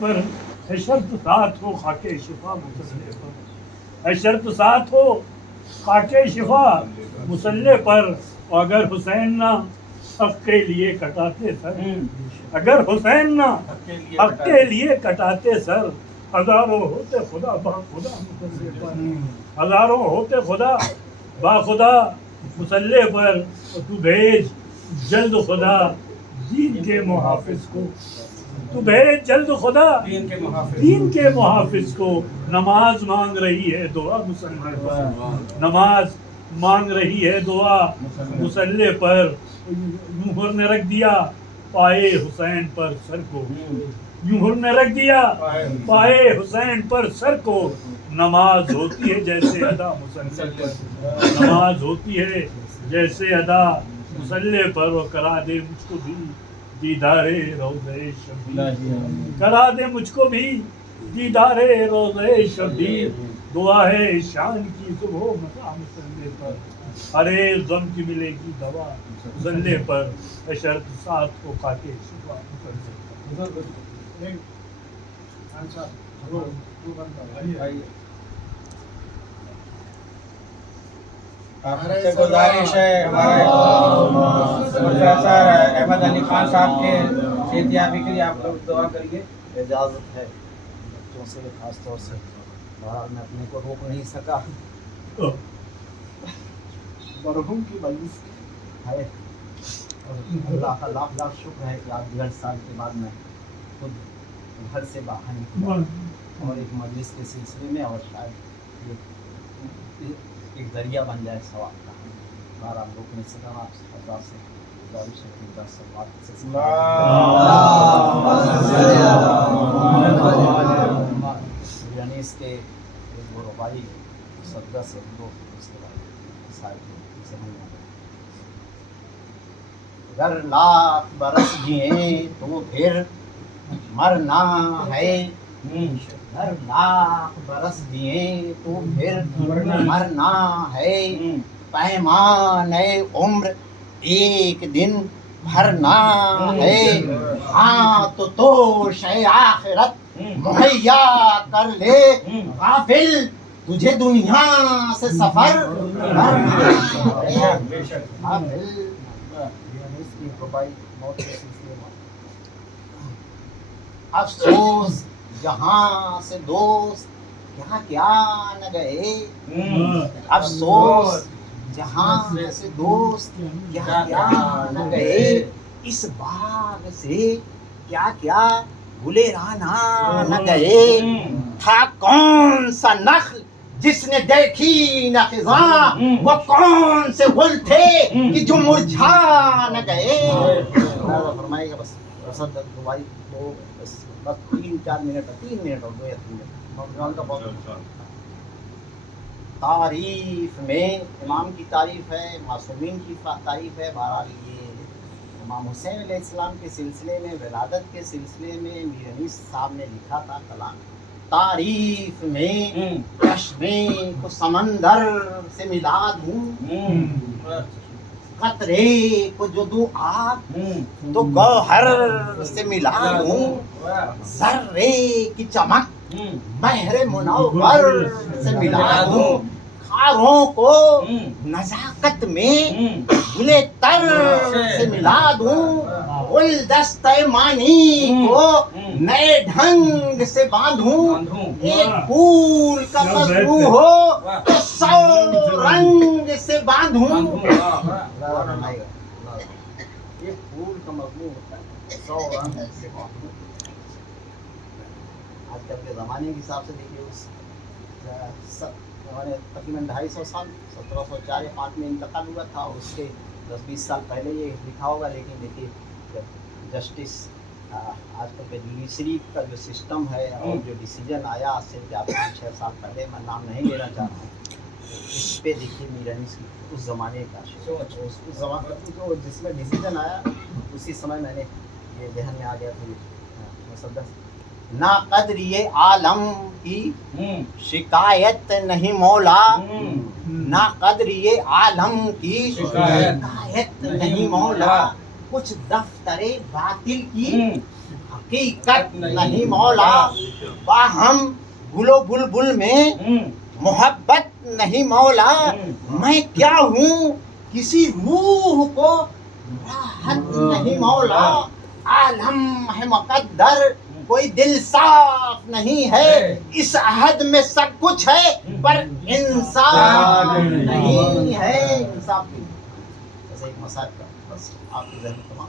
پر ہے شرط ساتھ ہو خاکے شفا مسلح پر، ہے شرط ساتھ ہو خاکے شفا مسلح پر، اور اگر حسین نہ حق کے لیے کٹاتے سر، اگر حسین نہ حق کے لیے کٹاتے سر، ہزاروں ہوتے خدا با خدا مسلح پر، ہزاروں ہوتے خدا با خدا مسلح پر، اور تو بھیج جلد خدا دین کے محافظ کو، تو بھیج جلد خدا دین کے محافظ کو، نماز مانگ رہی ہے دعا مسلح پر، نماز مانگ رہی ہے دعا مسلح پر، یوں نے رکھ دیا پائے حسین پر سر کو، یوں نے رکھ دیا پائے حسین پر سر کو، نماز ہوتی ہے جیسے ادا مسلح پر، نماز ہوتی ہے جیسے ادا مسلح پر، وہ کرا دے مجھ کو بھی دیدار روضہ شبیر، کرا دے مجھ کو بھی دیدار روضہ شبیر، دعا ہے شان کی صبح و مساء مسلح پر، ہر ایک غم کی ملے گی دوا مسلح پر، شرط ساتھ کو خاکے شفا مسلح پر۔ آپ سے گزارش ہے ہمارے پروفیسر احمد علی خان صاحب کے صحتیابی کے لیے آپ لوگ دعا کریے۔ اجازت ہے بچوں سے خاص طور سے، بہرحال میں اپنے کو روک نہیں سکا، مرحوم کی مجلس ہے، اور اللہ کا لاکھ لاکھ شکر ہے کہ آج 1.5 سال کے بعد میں خود گھر سے باہر نکلا اور ایک مجلس کے سلسلے میں، اور شاید یہ ایک ذریعہ بن جائے ثواب کا۔ بہرحال روک نہیں سکا، آپ سے حضرات سے گزارش ہے کہ 10 سوال سے انیس کے ایک وہ ربائی صدقہ سے وہ اس کے بعد اگر لاکھ برس جئیں تو پھر مرنا ہے، اگر لاکھ برس جئیں تو پھر مرنا ہے، پیمانے عمر ایک دن بھرنا ہے، ہاں تو شے آخرت مہیا کر لے، غافل تجھے دنیا سے سفر کرنا ہے۔ افسوس جہاں سے دوست کیا کیا نہ گئے، افسوس جہاں سے دوست کیا کیا نہ گئے، اس باغ سے کیا کیا گلیرانا نہ گئے، تھا کون سا نخل جس نے دیکھی نہ خزاں، وہ کون سے گل تھے کہ جو مرجھا نہ گئے۔ فرمائے گا بس دعائی تو بس 3-4 منٹ 3 منٹ اور 2 منٹ کا بہت تعریف میں امام کی تعریف ہے، معصومین کی تعریف ہے۔ بہرحال یہ امام حسین علیہ السلام کے سلسلے میں، ولادت کے سلسلے میں میر انیس صاحب نے لکھا تھا کلام، تعریف میں چشمے کو سمندر سے ملا دوں، قطرے کو جو دوں آگ تو گوہر سے ملا دوں، ذرے کی چمک بحر منور سے ملا دوں، خاروں کو نزاکت میں گلے تر سے ملا دوں، گلدستہ معنی کو نئے ڈھنگ سے باندھوں، ایک پھول کا مضمون ہو تو 100 رنگ سے باندھوں۔ ایک پھول کا مضمون ہوتا ہے 100 رنگ سے باندھوں۔ آج کل کے زمانے کے حساب سے دیکھیے، اس تقریباً 250 سال 1704 یا 5 میں انتقال ہوا تھا، اور اس کے 10-20 سال پہلے یہ لکھا ہوگا، لیکن دیکھیے جسٹس آج کل کے جوڈیشری کا جو سسٹم ہے اور جو ڈیسیجن آیا آج سے 5-6 سال پہلے، میں نام نہیں لینا چاہتا ہوں، اس پہ دیکھیے میر انیس اس زمانے کا اس زمانے جو جس میں ڈیسیجن آیا اسی سمے میں نے یہ ذہن میں آ گیا تھا مصدق، نا قدری عالم کی شکایت نہیں مولا، نا قدری عالم کی شکایت نہیں مولا، کچھ دفتر باطل کی حقیقت نہیں مولا، باہم گل و بلبل میں محبت نہیں مولا، میں کیا ہوں کسی روح کو راحت نہیں مولا، عالم ہے مقدر کوئی دل صاف نہیں ہے، اس عہد میں سب کچھ ہے پر انصاف نہیں ہے، انصاف نہیں ہے۔ ایسا ایک مسائل کا بس آپ کے ذہن تمام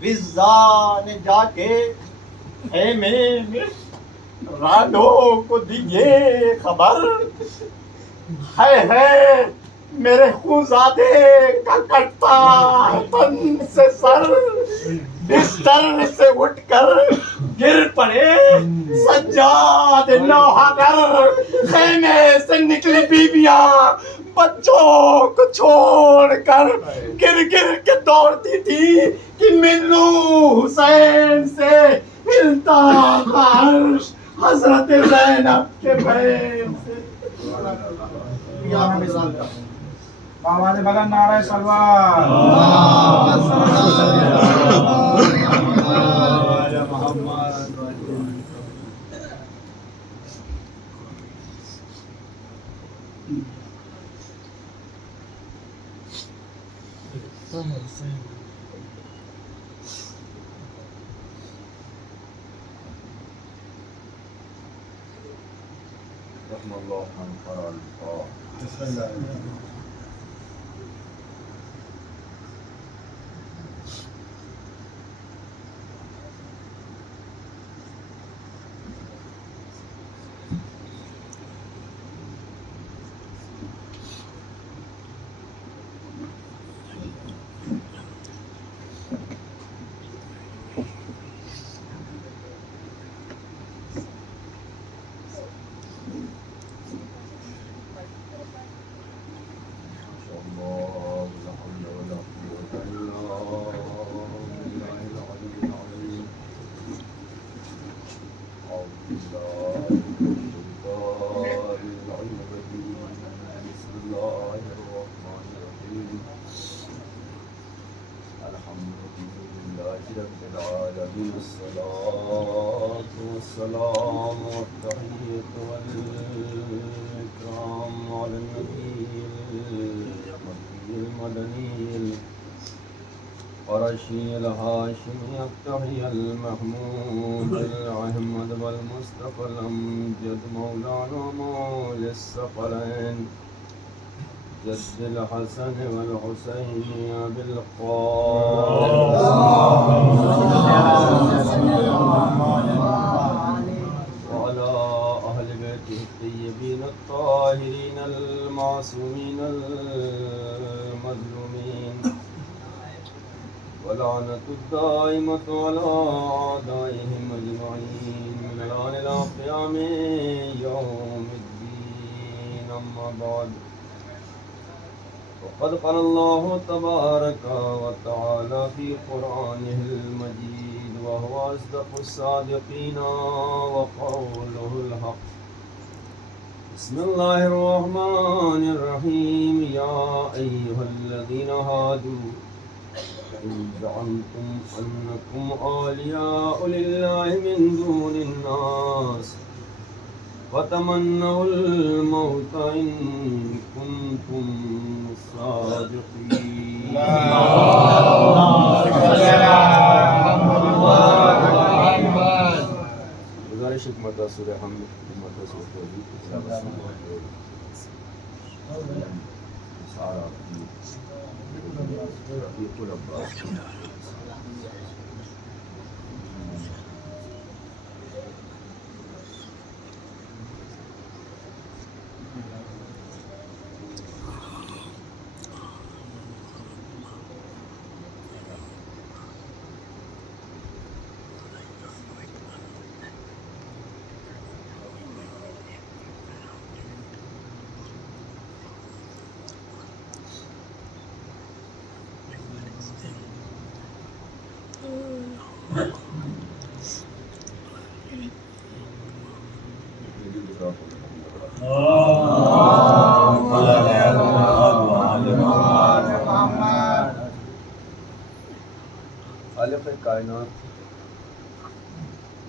فضا نے جا کے خیمے میں رانوں کو دیجیے خبر، ہے میرے خونزادے کا کٹتا ہے تن سے سر، بستر سے اٹھ کر گر پڑے سجاد نوحگر، خیمے سے نکلی بیویاں بچوں کو چھوڑ کر، گر گر کے دوڑتی تھی کہ منو حسین سے ملتا تھا عرش، حضرت زینب کے بین سے۔ آواز بلند نعرہ سلوات۔ والسلام والتحية والإكرام على النبي المدني القرشي الهاشمي التحية المحمود الأحمد والمصطفى الأمجد مولانا مولى الثقلين جد الحسن والحسين وعلى أهل بيته الطيبين الطاهرين المعصومين المظلومين، ولعنة الدائمة على أعدائهم أجمعين من الآن إلى قيام يوم الدين. أما بعد، وقد قال الله تبارك وتعالى في قرآنه المجيد وهو أصدق الصادقين وقوله الحق. بسم الله الرحمن الرحيم. يا أيها الذين هادوا إن زعمتم أنكم أولياء لله من دون الناس فتمنوا الموت إن كنتم صادقين. گزارش ایک مرتبہ سورہ حمد ایک مرتبہ سورہ توحید سارا رفیق العباس خالق کائنات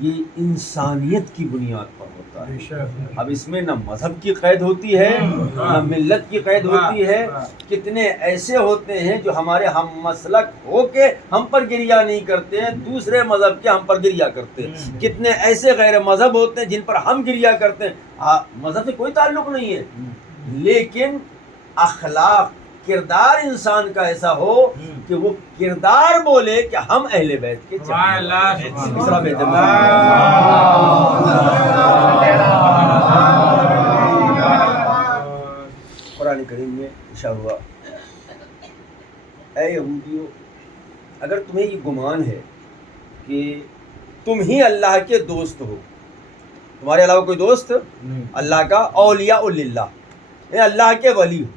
یہ انسانیت کی بنیاد پر ہوتا ہے. اب اس میں نہ مذہب کی قید ہوتی ہے نہ ملت کی قید ہوتی ہے. کتنے ایسے ہوتے ہیں جو ہمارے ہم مسلک ہو کے ہم پر گریہ نہیں کرتے ہیں, دوسرے مذہب کے ہم پر گریہ کرتے ہیں. کتنے ایسے غیر مذہب ہوتے ہیں جن پر ہم گریہ کرتے ہیں. مذہب سے کوئی تعلق نہیں ہے, لیکن اخلاق کردار انسان کا ایسا ہو کہ وہ کردار بولے کہ ہم اہل بیت کے قرآن کریم میں اشارہ ہوا, اے یہودیو اگر تمہیں یہ گمان ہے کہ تم ہی اللہ کے دوست ہو, تمہارے علاوہ کوئی دوست اللہ کا اولیاء للہ, اللہ کے ولی ہو,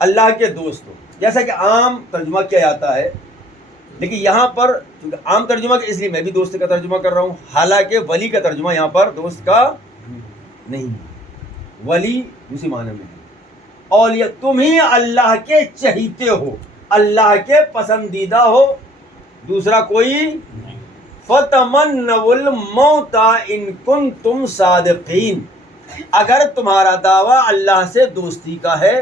اللہ کے دوست ہو, جیسا کہ عام ترجمہ کیا جاتا ہے. لیکن یہاں پر چونکہ عام ترجمہ اس لیے میں بھی دوست کا ترجمہ کر رہا ہوں, حالانکہ ولی کا ترجمہ یہاں پر دوست کا نہیں, ولی دوسری معنی میں ہے. اولیاء تم ہی اللہ کے چہیتے ہو, اللہ کے پسندیدہ ہو, دوسرا کوئی. فَتَمَنَّوُا الْمَوْتَ إِن كُنتُمْ صَادِقِينَ, اگر تمہارا دعویٰ اللہ سے دوستی کا ہے,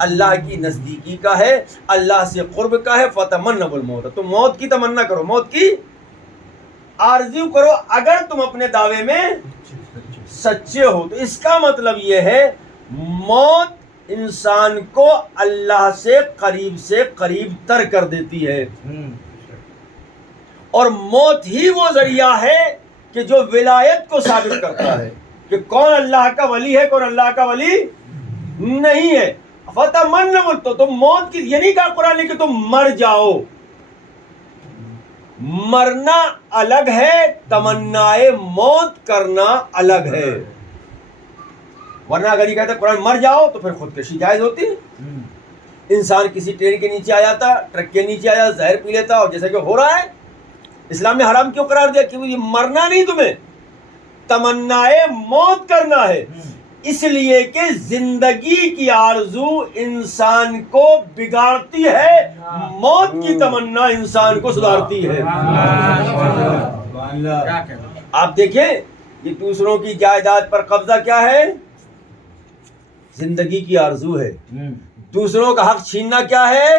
اللہ کی نزدیکی کا ہے, اللہ سے قرب کا ہے, فَتَمَنَّوُا الْمَوْتَ, تم موت کی تمنا کرو, موت کی آرزو کرو اگر تم اپنے دعوے میں سچے ہو. تو اس کا مطلب یہ ہے موت انسان کو اللہ سے قریب تر کر دیتی ہے, اور موت ہی وہ ذریعہ ہے کہ جو ولایت کو ثابت کرتا ہے کہ کون اللہ کا ولی ہے, کون اللہ کا ولی نہیں ہے. فتمنوا, تو تم موت کی یہ نہیں کہا قرآن نے کہ تم مر جاؤ, مرنا الگ ہے, تمنائے موت کرنا الگ ہے. ورنہ اگر یہ کہتا ہے قرآن مر جاؤ تو پھر خودکشی جائز ہوتی. انسان کسی ٹرین کے نیچے آ جاتا, ٹرک کے نیچے آ جاتا, زہر پی لیتا, اور جیسا کہ ہو رہا ہے. اسلام نے حرام کیوں قرار دیا؟ کہ یہ مرنا نہیں, تمہیں تمنائے موت کرنا ہے. اس لیے کہ زندگی کی آرزو انسان کو بگاڑتی ہے, موت کی تمنا انسان کو سدھارتی ہے. آپ دیکھیں یہ دوسروں کی جائیداد پر قبضہ کیا ہے؟ زندگی کی آرزو ہے. دوسروں کا حق چھیننا کیا ہے؟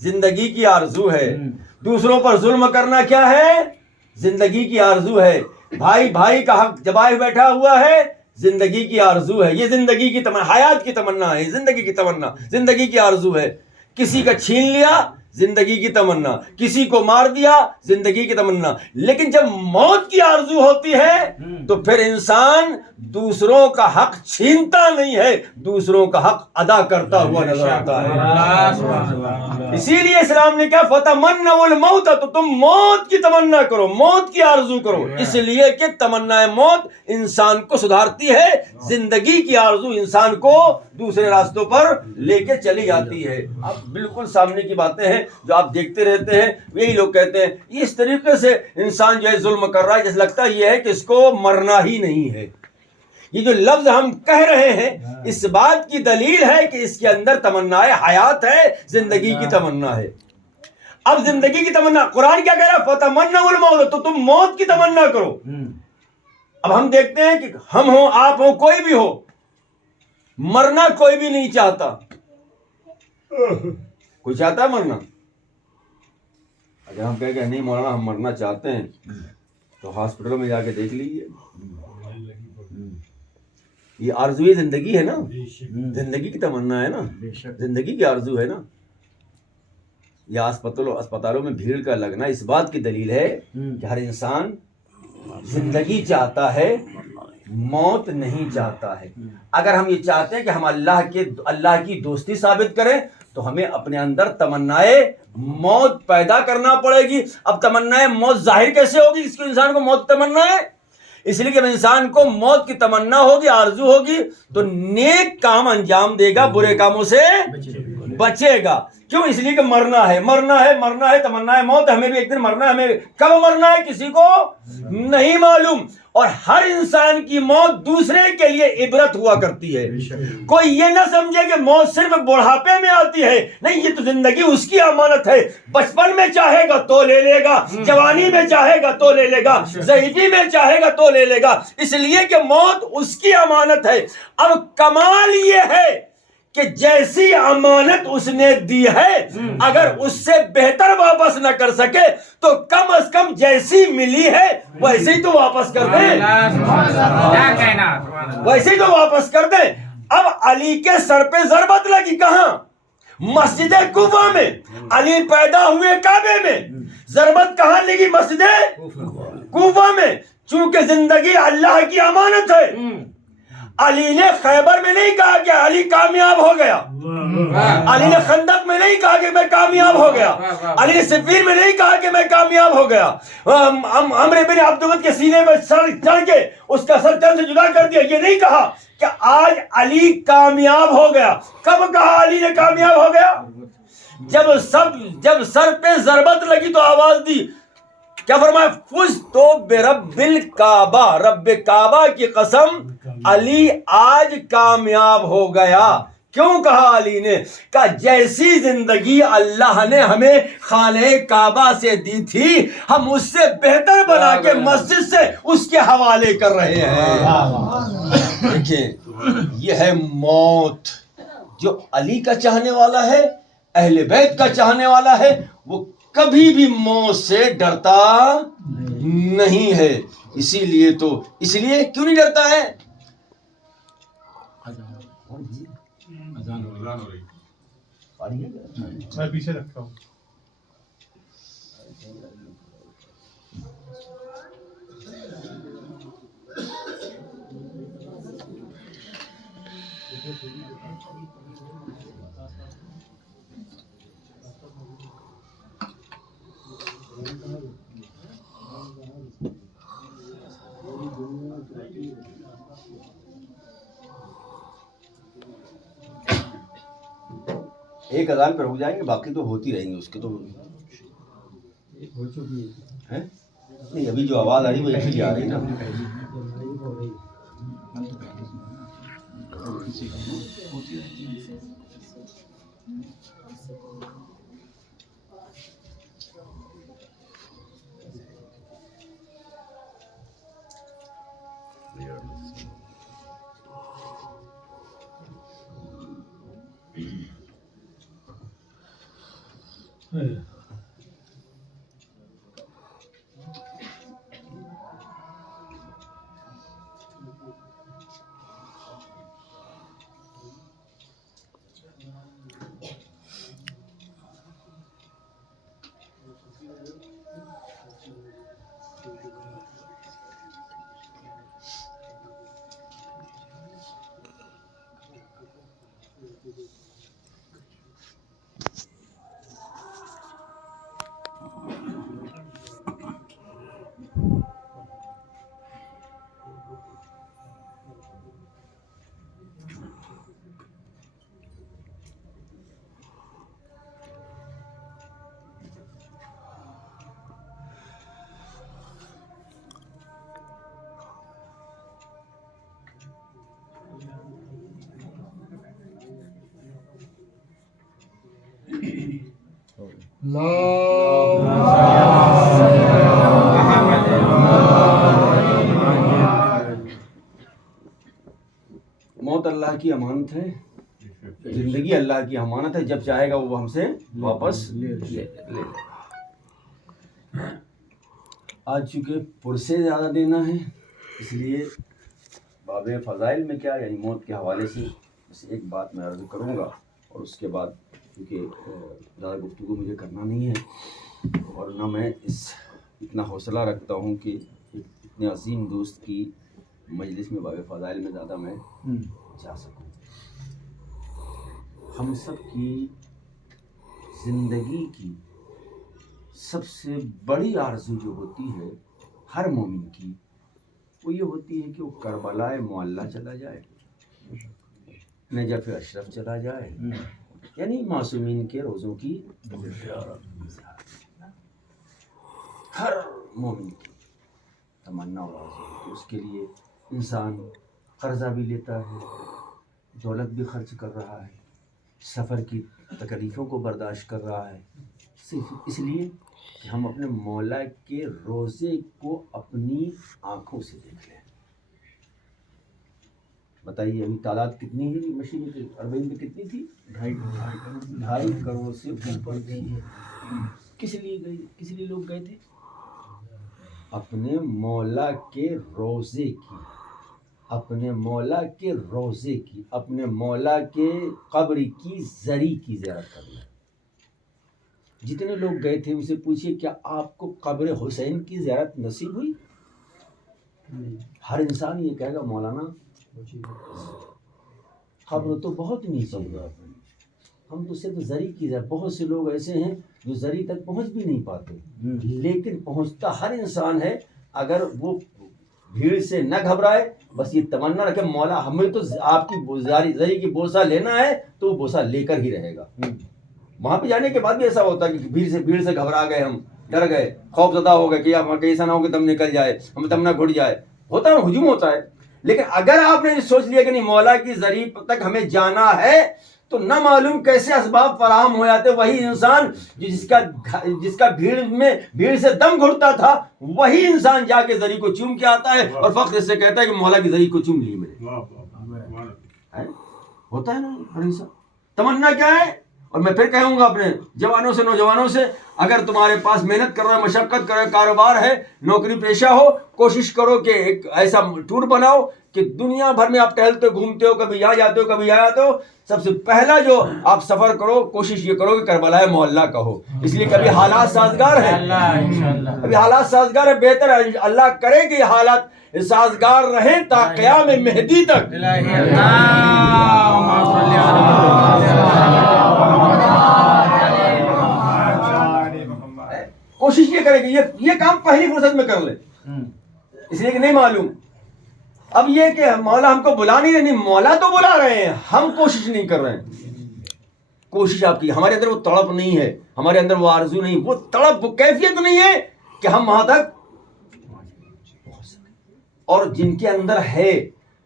زندگی کی آرزو ہے. دوسروں پر ظلم کرنا کیا ہے؟ زندگی کی آرزو ہے. بھائی کا حق دبائے بیٹھا ہوا ہے, زندگی کی آرزو ہے. یہ زندگی کی تمنا, حیات کی تمنا ہے, زندگی کی تمنا, زندگی کی آرزو ہے. کسی کا چھین لیا, زندگی کی تمنا, کسی کو مار دیا, زندگی کی تمنا. لیکن جب موت کی آرزو ہوتی ہے تو پھر انسان دوسروں کا حق چھینتا نہیں ہے, دوسروں کا حق ادا کرتا ہوا نظر آتا ہے. اسی لیے اسلام نے کہا فتمنوا الموت, تو تم موت کی تمنا کرو, موت کی آرزو کرو. اس لیے کہ تمنا موت انسان کو سدھارتی ہے, زندگی کی آرزو انسان کو دوسرے راستوں پر لے کے چلی جاتی ہے. اب بالکل سامنے کی باتیں ہیں جو آپ دیکھتے رہتے ہیں. یہی لوگ کہتے ہیں اس طریقے سے انسان جو ہے ظلم کر رہا ہے, جیسے لگتا یہ ہے کہ اس کو مرنا ہی نہیں ہے. یہ جو لفظ ہم کہہ رہے ہیں اس بات کی دلیل ہے کہ اس کے اندر تمنا حیات ہے, زندگی کی تمنا ہے. اب زندگی کی تمنا قرآن کیا کہہ رہا ہے؟ فتمنوا الموت, تو تم موت کی تمنا کرو. اب ہم دیکھتے ہیں کہ ہم ہوں, آپ ہوں, کوئی بھی ہو, مرنا کوئی بھی نہیں چاہتا. کوئی چاہتا ہے مرنا؟ اگر ہم کہیں کہ نہیں مولانا ہم مرنا چاہتے ہیں تو ہاسپٹلوں میں جا کے دیکھ لیجیے. یہ آرزوی زندگی ہے نا, زندگی کی تمنا ہے نا, زندگی کی آرزو ہے نا. یہ اسپتالوں میں بھیڑ کا لگنا اس بات کی دلیل ہے کہ ہر انسان زندگی چاہتا ہے, موت نہیں چاہتا ہے. اگر ہم یہ چاہتے ہیں کہ ہم اللہ کی دوستی ثابت کریں تو ہمیں اپنے اندر تمنائے موت پیدا کرنا پڑے گی. اب تمنائے موت ظاہر کیسے ہوگی اس کو انسان کو موت تمنا ہے؟ اس لیے کہ جب انسان کو موت کی تمنا ہوگی, آرزو ہوگی, تو نیک کام انجام دے گا, برے کاموں سے بچے گا. کیوں؟ اس لیے کہ مرنا ہے تمنا ہے موت. ہمیں بھی ایک دن مرنا ہے. ہمیں کب مرنا ہے کسی کو نہیں معلوم. اور ہر انسان کی موت دوسرے کے لیے عبرت ہوا کرتی ہے. کوئی یہ نہ سمجھے کہ موت صرف بڑھاپے میں آتی ہے. نہیں، یہ تو زندگی اس کی امانت ہے. بچپن میں چاہے گا تو لے لے گا، جوانی میں چاہے گا تو لے لے گا، ضعیفی میں چاہے گا تو لے لے گا. اس لیے کہ موت اس کی امانت ہے. اب کمال یہ ہے کہ جیسی امانت اس نے دی ہے اگر اس سے بہتر واپس نہ کر سکے تو کم از کم جیسی ملی ہے ویسے ہی تو واپس کر دیں. ویسے ہی تو واپس کر دیں. اب علی کے سر پہ ضربت لگی کہاں؟ مسجد کوفہ میں. علی پیدا ہوئے کعبے میں. ضربت کہاں لگی؟ مسجد کوفہ میں. چونکہ زندگی اللہ کی امانت ہے. علی نے خیبر میں نہیں کہا کہ علی کامیاب ہو گیا. علی نے خندق میں نہیں کہا کہ میں کامیاب ہو گیا. علی نے صفین میں نہیں کہا کہ میں کامیاب ہو گیا. عمرو بن عبدود کے سینے میں سر چڑھ کے اس کا سر تن سے جدا کر دیا. یہ نہیں کہا کہ آج علی کامیاب ہو گیا. کب کہا علی نے کامیاب ہو گیا؟ جب سر پہ ضربت لگی تو آواز دی. کیا فرمایا؟ فزت برب الکعبہ. رب کعبہ کی قسم علی آج کامیاب ہو گیا. کیوں کہا علی نے؟ کہ جیسی زندگی اللہ نے ہمیں خانہ کعبہ سے دی تھی ہم اس سے بہتر بنا کے مسجد سے اس کے حوالے کر رہے ہیں. دیکھیں، یہ ہے موت. جو علی کا چاہنے والا ہے، اہل بیت کا چاہنے والا ہے، وہ کبھی بھی موت سے ڈرتا نہیں ہے. اسی لیے کیوں نہیں ڈرتا ہے؟ میں پیچھے رکھتا ہوں. ایک اذان پہ رک جائیں گے، باقی تو ہوتی رہیں گی. اس کے تو نہیں، ابھی جو آواز آ رہی ہے وہ ایک ہی آ رہی ہے نا. موت اللہ کی امانت ہے، زندگی اللہ کی امانت ہے. جب چاہے گا وہ ہم سے واپس لے لے. آج چونکہ پرسے زیادہ دینا ہے اس لیے باب فضائل میں کیا یعنی موت کے حوالے سے بس ایک بات میں عرض کروں گا، اور اس کے بعد کیونکہ زیادہ گفتگو مجھے کرنا نہیں ہے، اور نہ میں اتنا حوصلہ رکھتا ہوں کہ اتنے عظیم دوست کی مجلس میں باب فضائل میں زیادہ میں جا سکوں. ہم سب کی زندگی کی سب سے بڑی آرزو جو ہوتی ہے ہر مومن کی، وہ یہ ہوتی ہے کہ وہ کربلا معلیٰ چلا جائے، نجف اشرف چلا جائے، یعنی معصومین کے روزوں کی ہر مومن کی تمنا اور آرزو ہے کہ اس کے لیے انسان قرضہ بھی لیتا ہے، دولت بھی خرچ کر رہا ہے، سفر کی تکلیفوں کو برداشت کر رہا ہے، صرف اس لیے کہ ہم اپنے مولا کے روزے کو اپنی آنکھوں سے دیکھ لیں۔ بتائیے ابھی تعداد کتنی ہے مشین میں؟ اربعین میں کتنی تھی؟ 2.5 کروڑ سے اوپر تھی۔ کس لیے گئے، کس لیے لوگ گئے تھے؟ اپنے مولا کے روزے کی، اپنے مولا کے روزے کی، اپنے مولا کے قبر کی زری کی زیارت کرنا۔ جتنے لوگ گئے تھے ان سے پوچھئے کیا آپ کو قبر حسین کی زیارت نصیب ہوئی؟ ہر انسان یہ کہے گا مولانا قبر تو بہت نیچے ہے، ہم تو صرف زری کی زیارت۔ بہت سے لوگ ایسے ہیں جو زری تک پہنچ بھی نہیں پاتے، لیکن پہنچتا ہر انسان ہے اگر وہ بھیڑ سے نہ گھبرائے، بس یہ تمنا رکھے مولا ہمیں تو آپ کی زری کی بوسہ لینا ہے تو وہ بوسہ لے کر ہی رہے گا۔ وہاں پہ جانے کے بعد بھی ایسا ہوتا ہے کہ بھیڑ سے گھبرا گئے، ہم ڈر گئے، خوف زدہ ہو گئے کہ اب ایسا نہ ہو کہ تم نکل جائے، ہم تم نہ گھٹ جائے، ہوتا ہے ہجوم ہوتا ہے۔ لیکن اگر آپ نے سوچ لیا کہ نہیں مولا کی زری تک ہمیں جانا ہے تو نہ معلوم کیسے اسباب فراہم ہو جاتے۔ وہی انسان جس کا بھیڑ سے دم گھٹتا تھا، وہی انسان جا کے زری کو چوم کے آتا ہے اور فخر سے کہتا ہے کہ مولا کی زری کو چوم لی میں نے۔ ہوتا ہے نا ہر انسان۔ تمنا کیا ہے؟ اور میں پھر کہوں گا اپنے جوانوں سے، نوجوانوں سے، اگر تمہارے پاس محنت کر رہے ہو، مشقت کر رہے ہو، کاروبار ہے، نوکری پیشہ ہو، کوشش کرو کہ ایک ایسا ٹور بناؤ کہ دنیا بھر میں آپ ٹہلتے گھومتے ہو، کبھی یہاں جاتے ہو، کبھی یہاں جاتے ہو، سب سے پہلا جو آپ سفر کرو کوشش یہ کرو کہ کربلا معلیٰ کا ہو، اس لیے کبھی حالات سازگار ہیں، ابھی حالات سازگار ہے، بہتر ہے اللہ کرے کہ یہ حالات سازگار رہیں تا قیام مہدی تک۔ کوشش یہ کرے کہ یہ کام پہلی فرصت میں کر لے، اس لیے کہ نہیں معلوم۔ اب یہ کہ مولا ہم کو بلا نہیں رہے، مولا تو بلا رہے ہیں، ہم کوشش نہیں کر رہے ہیں۔ کوشش آپ کی، ہمارے اندر وہ تڑپ نہیں ہے، ہمارے اندر وہ آرزو نہیں، وہ تڑپ، وہ کیفیت نہیں ہے کہ ہم وہاں تک پہنچ سکیں۔ اور جن کے اندر ہے،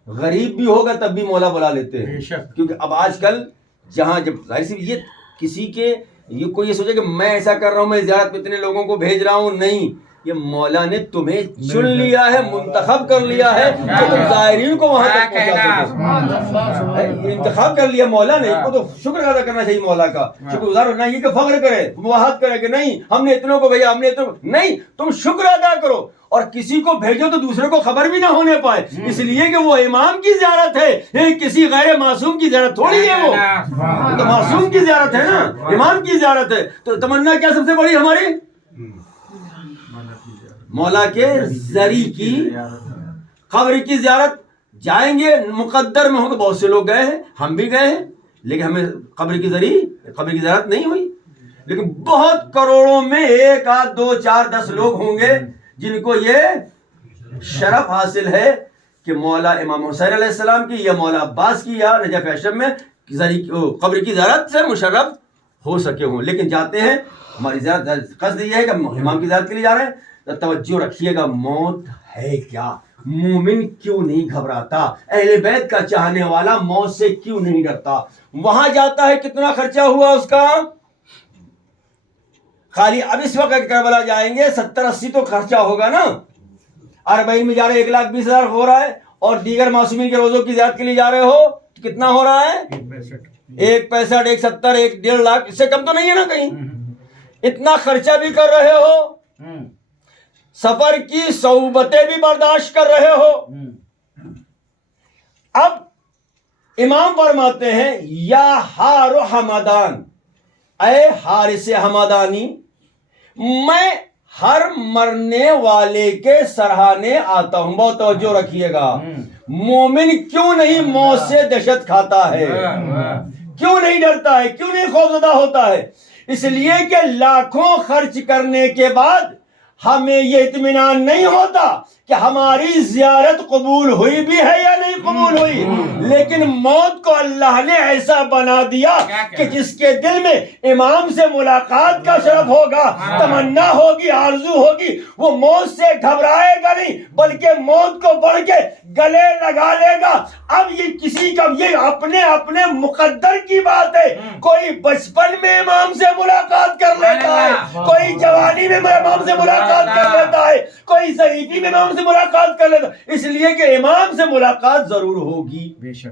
غریب بھی ہوگا تب بھی مولا بلا لیتے ہیں، کیونکہ اب آج کل جہاں جب ظاہر سی یہ کسی کے یہ کوئی یہ سوچے کہ میں ایسا کر رہا ہوں، میں زیارت پہ اتنے لوگوں کو بھیج رہا ہوں، نہیں، یہ مولا نے تمہیں چن لیا ہے، منتخب کر لیا ہے کہ تم زائرین کو وہاں تک پہنچا سکو۔ یہ انتخاب کر لیا مولا نے، اس کو تو شکر ادا کرنا چاہیے مولا کا، شکر گزار ہونا، یہ کہ فخر کرے، مواحد کرے کہ نہیں ہم نے اتنوں کو بھیجا، ہم نے اتنوں، نہیں، تم شکر ادا کرو۔ اور کسی کو بھیجو تو دوسرے کو خبر بھی نہ ہونے پائے، اس لیے کہ وہ امام کی زیارت ہے، یہ کسی غیر معصوم کی زیارت تھوڑی ہے، وہ تو معصوم کی زیارت ہے نا، امام کی زیارت ہے۔ تو تمنا کیا سب سے بڑی ہماری؟ مولا کے زری کی قبر کی زیارت۔ جائیں گے مقدر میں ہو تو بہت سے لوگ گئے ہیں، ہم بھی گئے ہیں، لیکن ہمیں قبر کی زیارت نہیں ہوئی۔ لیکن بہت کروڑوں میں 1 آدھ 2 4 10 لوگ ہوں گے جن کو یہ شرف حاصل ہے کہ مولا امام حسین علیہ السلام کی یا مولا عباس کی یا نجف اشرف میں قبر کی زیارت سے مشرف ہو سکے ہوں۔ لیکن جاتے ہیں، ہماری زیارت قصد یہ ہے کہ امام کی زیارت کے لیے جا رہے ہیں، توجہ رکھیے گا، موت ہے کیا، مومن کیوں نہیں گھبراتا، اہل بیت کا چاہنے والا موت سے کیوں نہیں ڈرتا؟ وہاں جاتا ہے، کتنا خرچہ ہوا اس کا، خالی اب اس وقت کربلا جائیں گے 70-80 تو خرچہ ہوگا نا، اربعین میں جا رہے 1,20,000 ہو رہا ہے، اور دیگر معصومین کے روزوں کی زیارت کے لیے جا رہے ہو تو کتنا ہو رہا ہے؟ 1.65 1.70 1.5 لاکھ، اس سے کم تو نہیں ہے نا کہیں۔ اتنا خرچہ بھی کر رہے ہو، سفر کی صعوبتیں بھی برداشت کر رہے ہو۔ اب امام فرماتے ہیں یا ہار حمدان، اے حارث حمدانی، میں ہر مرنے والے کے سرہانے آتا ہوں۔ بہت توجہ رکھیے گا، مومن کیوں نہیں موت سے دہشت کھاتا ہے، کیوں نہیں ڈرتا ہے، کیوں نہیں خوفزدہ ہوتا ہے؟ اس لیے کہ لاکھوں خرچ کرنے کے بعد ہمیں یہ اطمینان نہیں ہوتا کہ ہماری زیارت قبول ہوئی بھی ہے یا نہیں قبول ہوئی، لیکن موت کو اللہ نے ایسا بنا دیا کہ جس کے دل میں امام سے ملاقات کا شرف ہوگا، تمنا ہوگی، آرزو ہوگی، وہ موت سے گھبرائے گا نہیں بلکہ موت کو بڑھ کے گلے لگا لے گا۔ اب یہ کسی کا یہ اپنے اپنے مقدر کی بات ہے، کوئی بچپن میں امام سے ملاقات کر لیتا ہے، کوئی جوانی میں امام سے ملاقات کر لیتا ہے، کوئی ضعیفی میں امام سے ملاقات کر لیتا ہے، اس لیے کہ امام سے ملاقات ضرور ہوگی۔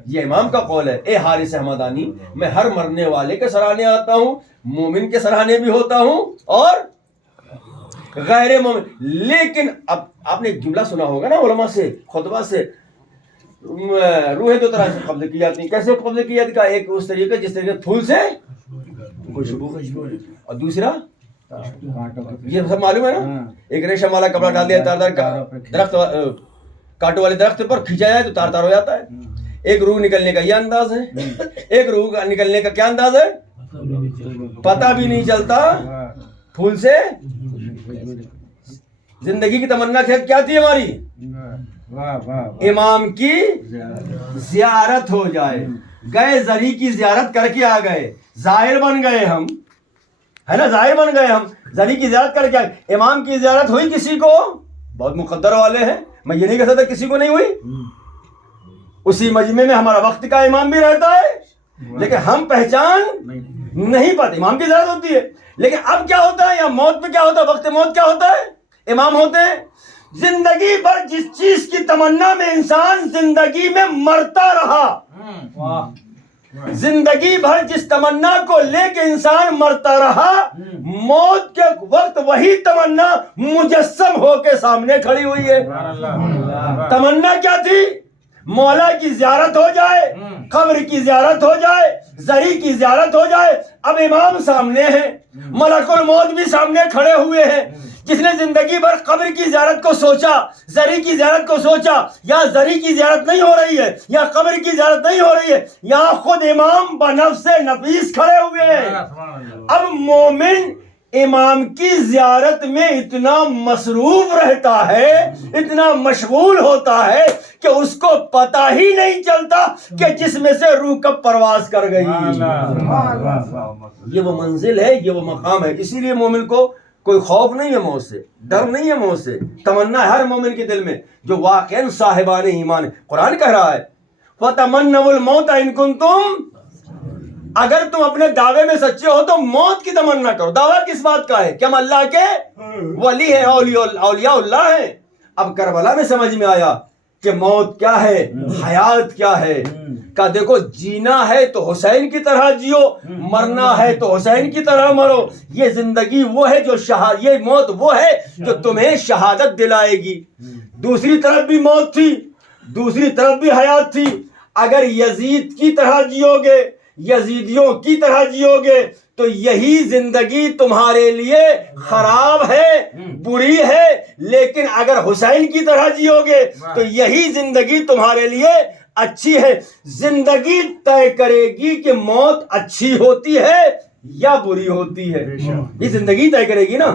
یہ امام کا قول ہے۔ اے حارث حمدانی، میں ہر مرنے والے کے سراہنے آتا ہوں، مومن کے سراہنے بھی ہوتا ہوں اور غیر مومن۔ لیکن اب آپ نے ایک جملہ سنا ہوگا نا علماء سے، خطبہ سے، روحیں دو طرح سے قبض کی جاتی ہیں۔ کیسے قبض کی جاتی ہے؟ ایک اس طریقے جس طریقے پھول سے خوشبو، اور دوسرا یہ سب معلوم ہے نا، ایک ریشم والا کپڑا ڈال دیا تار کا درخت، کانٹوں والے درخت پر کھینچا جائے تو تار تار ہو جاتا ہے۔ ایک روح نکلنے کا یہ انداز ہے، ایک روح نکلنے کا کیا انداز ہے؟ پتہ بھی نہیں چلتا۔ پھول سے زندگی کی تمنا کیا تھی ہماری؟ امام کی زیارت ہو جائے۔ گئے زری کی زیارت کر کے آ گئے، زائر بن گئے ہم، ہے نا، زائر بن گئے ہم، زری کی زیارت کر کے آئے۔ امام کی زیارت ہوئی کسی کو؟ بہت مقدر والے ہیں، میں یہ نہیں کہہ سکتا کسی کو نہیں ہوئی۔ اسی مجمع میں ہمارا وقت کا امام بھی رہتا ہے، لیکن ہم پہچان نہیں پاتے۔ امام کی زیارت ہوتی ہے، لیکن اب کیا ہوتا ہے، یا موت میں کیا ہوتا ہے، وقت موت کیا ہوتا ہے؟ امام ہوتے ہیں۔ زندگی بھر جس چیز کی تمنا میں انسان زندگی میں مرتا رہا، زندگی بھر جس تمنا کو لے کے انسان مرتا رہا، موت کے وقت وہی تمنا مجسم ہو کے سامنے کھڑی ہوئی ہے۔ تمنا کیا تھی؟ مولا کی زیارت ہو جائے، قبر کی زیارت ہو جائے، زری کی زیارت ہو جائے۔ اب امام سامنے ہیں، ملک الموت بھی سامنے کھڑے ہوئے ہیں۔ جس نے زندگی بھر قبر کی زیارت کو سوچا، زری کی زیارت کو سوچا، یا زری کی زیارت نہیں ہو رہی ہے، یا قبر کی زیارت نہیں ہو رہی ہے، یہاں خود امام بنفس نفیس کھڑے ہوئے ہیں۔ اب مومن امام کی زیارت میں اتنا مصروف رہتا ہے، اتنا مشغول ہوتا ہے کہ اس کو پتہ ہی نہیں چلتا کہ جسم سے روح کب پرواز کر گئی۔ یہ وہ منزل ہے، یہ وہ مقام ہے۔ اسی لیے مومن کو کوئی خوف نہیں ہے موت سے، ڈر نہیں ہے موت سے، تمنا ہے ہر مومن کے دل میں جو واقعاً صاحبان ایمان ہے۔ قرآن کہہ رہا ہے فَتَمَنَّوُا الْمَوْتَ إِن كُنتُمْ، اگر تم اپنے دعوے میں سچے ہو تو موت کی تمنا کرو۔ دعویٰ کس بات کا ہے؟ کہ ہم اللہ کے ولی ہیں، اولیاء اللہ ہیں۔ اب کربلا میں سمجھ میں آیا کہ موت کیا ہے، حیات کیا ہے۔ کہ دیکھو جینا ہے تو حسین کی طرح جیو، مرنا ہے تو حسین کی طرح مرو۔ یہ زندگی وہ ہے جو یہ موت وہ ہے جو تمہیں شہادت دلائے گی۔ دوسری طرف بھی موت تھی، دوسری طرف بھی حیات تھی۔ اگر یزید کی طرح جیو گے، یزیدیوں کی طرح جیو گے تو یہی زندگی تمہارے لیے خراب ہے، بری ہے۔ لیکن اگر حسین کی طرح جیو گے تو یہی زندگی تمہارے لیے اچھی ہے۔ زندگی طے کرے گی کہ موت اچھی ہوتی ہے یا بری ہوتی ہے، یہ زندگی طے کرے گی نا۔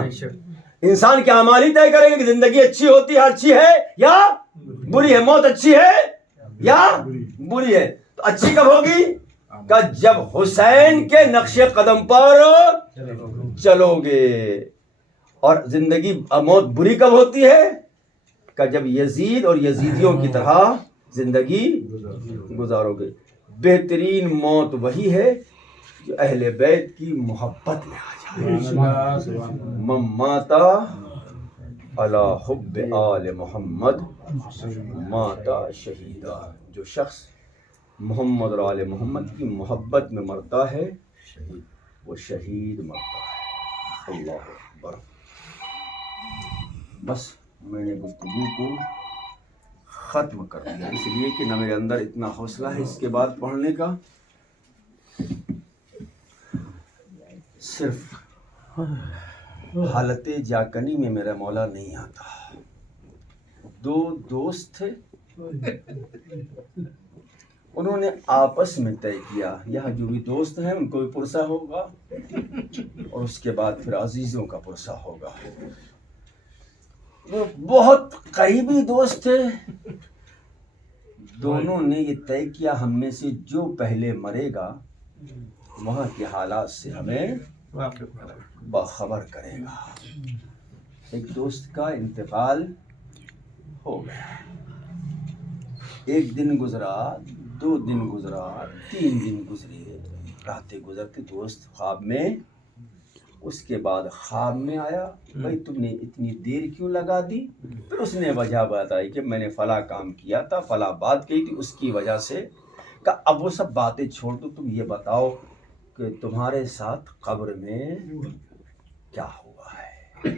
انسان کے اعمال ہی طے کرے گا کہ زندگی اچھی ہے یا بری ہے، موت اچھی ہے یا بری ہے۔ تو اچھی کب ہوگی؟ کہ جب حسین کے نقش قدم پر چلو گے۔ اور زندگی موت بری کب ہوتی ہے؟ کہ جب یزید اور یزیدیوں کی طرح زندگی گزارو گے۔ بہترین موت وہی ہے جو اہل بیت کی محبت میں آ جائے۔ من مات علی حب آل محمد مات شہیدا، جو شخص محمد اور آل محمد کی محبت میں مرتا ہے وہ شہید مرتا ہے۔ اللہ اکبر۔ بس میں نے گفتگو کو ختم کر دیا، اس لیے کہ نہ میرے اندر اتنا حوصلہ ہے اس کے بعد پڑھنے کا۔ صرف حالت جاکنی میں میرا مولا نہیں آتا۔ دو دوست تھے، انہوں نے آپس میں طے کیا یہاں جو بھی دوست ہیں ان کو بھی پرسہ ہوگا اور اس کے بعد پھر عزیزوں کا پرسہ ہوگا۔ وہ بہت قریبی دوست تھے. دونوں نے یہ طے کیا ہم میں سے جو پہلے مرے گا وہاں کے حالات سے ہمیں باخبر کرے گا. ایک دوست کا انتقال ہو گیا. 1 دن گزرا، 2 دن گزرا، 3 دن گزرے. رہتے گزرتے دوست خواب میں، اس کے بعد خواب میں آیا، بھائی تم نے اتنی دیر کیوں لگا دی؟ پھر اس نے وجہ بتائی کہ میں نے فلاں کام کیا تھا، فلاں بات کہی تھی، اس کی وجہ سے. کہ اب وہ سب باتیں چھوڑ دو، تم یہ بتاؤ کہ تمہارے ساتھ قبر میں کیا ہوا ہے.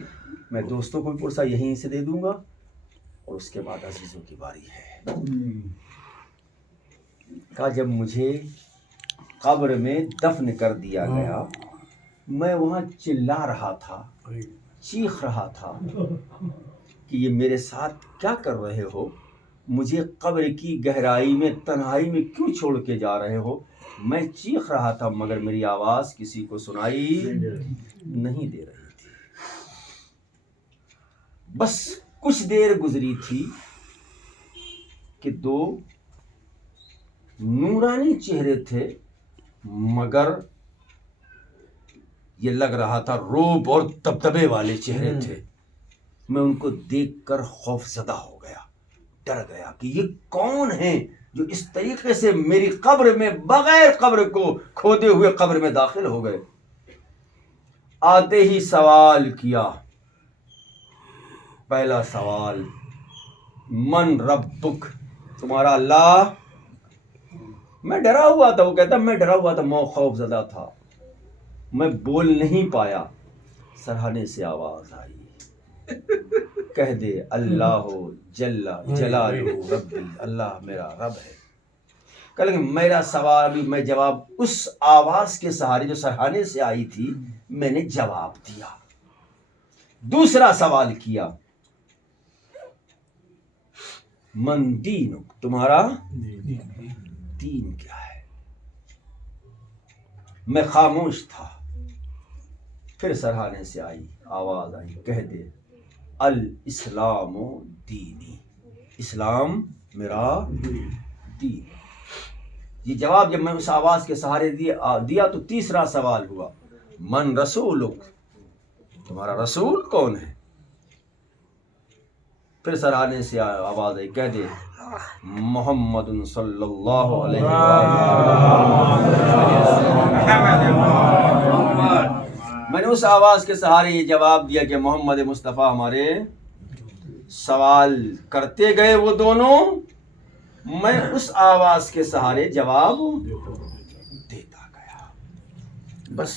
میں دوستوں کو پرسا یہیں سے دے دوں گا، اور اس کے بعد عزیزوں کی باری ہے. کہا جب مجھے قبر میں دفن کر دیا گیا، میں وہاں چلا رہا تھا، چیخ رہا تھا کہ یہ میرے ساتھ کیا کر رہے ہو؟ مجھے قبر کی گہرائی میں تنہائی میں کیوں چھوڑ کے جا رہے ہو؟ میں چیخ رہا تھا مگر میری آواز کسی کو سنائی نہیں دے رہی تھی. بس کچھ دیر گزری تھی کہ 2 نورانی چہرے تھے، مگر یہ لگ رہا تھا روب اور دبدبے والے چہرے تھے. میں ان کو دیکھ کر خوف زدہ ہو گیا، ڈر گیا کہ یہ کون ہیں جو اس طریقے سے میری قبر میں بغیر قبر کو کھودے ہوئے قبر میں داخل ہو گئے. آتے ہی سوال کیا. پہلا سوال، من ربک، تمہارا اللہ؟ میں ڈرا ہوا تھا. وہ کہتا میں ڈرا ہوا تھا، میں خوف زدہ تھا، میں بول نہیں پایا. سرہانے سے آواز آئی، کہہ دے اللہ جل جلالہ ربی، اللہ میرا رب ہے. کہ میرا سوال بھی میں جواب اس آواز کے سہارے جو سرہانے سے آئی تھی میں نے جواب دیا. دوسرا سوال کیا، من دینک، تمہارا دین کیا ہے؟ میں خاموش تھا. پھر سرہانے سے آئی آواز آئی، کہہ دے الاسلام دینی، اسلام میرا دین. یہ جواب جب میں اس آواز کے سہارے دیا تو تیسرا سوال ہوا، من رسولک، تمہارا رسول کون ہے؟ پھر سرہانے سے آواز آئی، کہہ دے محمد صلی اللہ علیہ وسلم. میں نے اس آواز کے سہارے یہ جواب دیا کہ محمد مصطفیٰ ہمارے. سوال کرتے گئے وہ دونوں، میں اس آواز کے سہارے جواب دیتا گیا. بس